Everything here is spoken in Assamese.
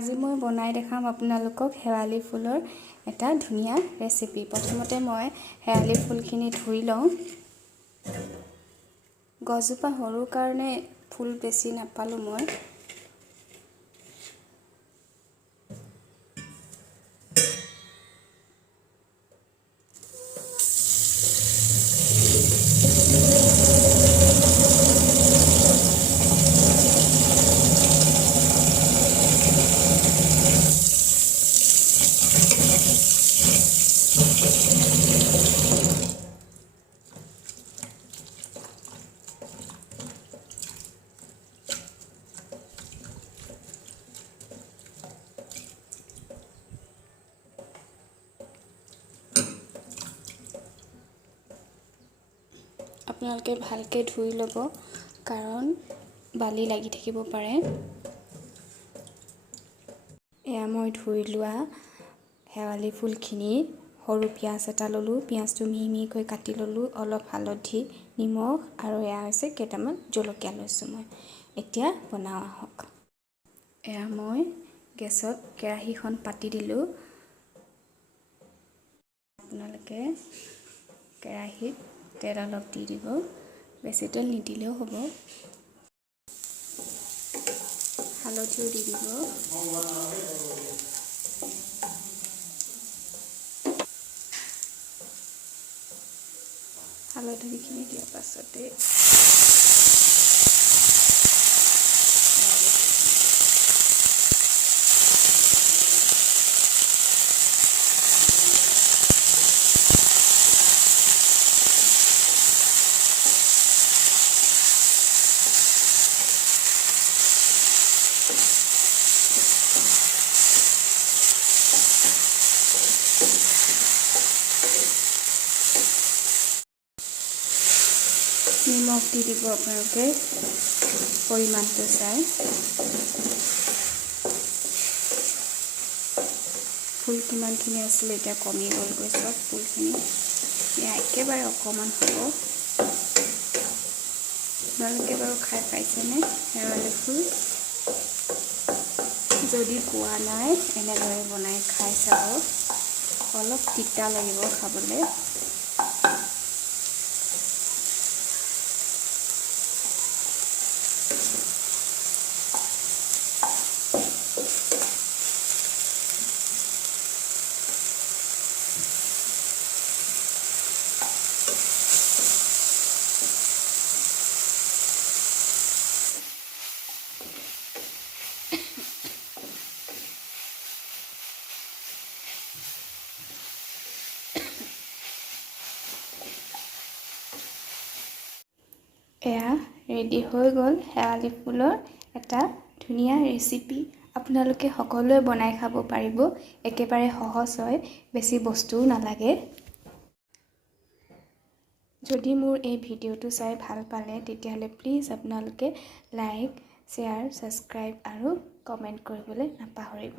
আজি মই বনাই দেখাম আপোনালোকক শেৱালি ফুলৰ এটা ধুনীয়া ৰেচিপি। প্ৰথমতে মই শেৱালি ফুলখিনি ধুই লওঁ। গছজোপা সৰু কাৰণে ফুল বেছি নাপালোঁ মই। আপোনালোকে ভালকৈ ধুই ল'ব, কাৰণ বালি লাগি থাকিব পাৰে। এয়া মই ধুই লোৱা শেৱালি ফুলখিনি সৰু পিঁয়াজ এটা ল'লোঁ। পিঁয়াজটো মিহি মিহিকৈ কাটি ল'লোঁ। অলপ হালধি, নিমখ আৰু এয়া হৈছে কেইটামান জলকীয়া লৈছোঁ মই। এতিয়া বনাওঁ আহক। এয়া মই গেছত কেৰাহীখন পাতি দিলোঁ। আপোনালোকে কেৰাহীত তেল অলপ দি দিব, বেছি তেল নিদিলেও হ'ব। হালধিও দি দিব। হালধিখিনি দিয়াৰ পাছতে নিমখ দি দিব আপোনালোকে পৰিমাণটো চাই। ফুল কিমানখিনি আছিলে এতিয়া কমি গ'লগৈ চব ফুলখিনি। এয়া একেবাৰে অকণমান হ'ব। আপোনালোকে বাৰু খাই পাইছেনে শেৱালি ফুল? যদি পোৱা নাই এনেদৰে বনাই খাই চাব। অলপ তিতা লাগিব খাবলৈ। এয়া ৰেডি হৈ গ'ল শেৱালি ফুলৰ এটা ধুনীয়া ৰেচিপি। আপোনালোকে সকলোৱে বনাই খাব পাৰিব। একেবাৰে সহজ হয়, বেছি বস্তুও নালাগে। যদি মোৰ এই ভিডিঅ'টো চাই ভাল পালে তেতিয়াহ'লে প্লিজ আপোনালোকে লাইক, শ্বেয়াৰ, ছাবস্ক্ৰাইব আৰু কমেণ্ট কৰিবলৈ নাপাহৰিব।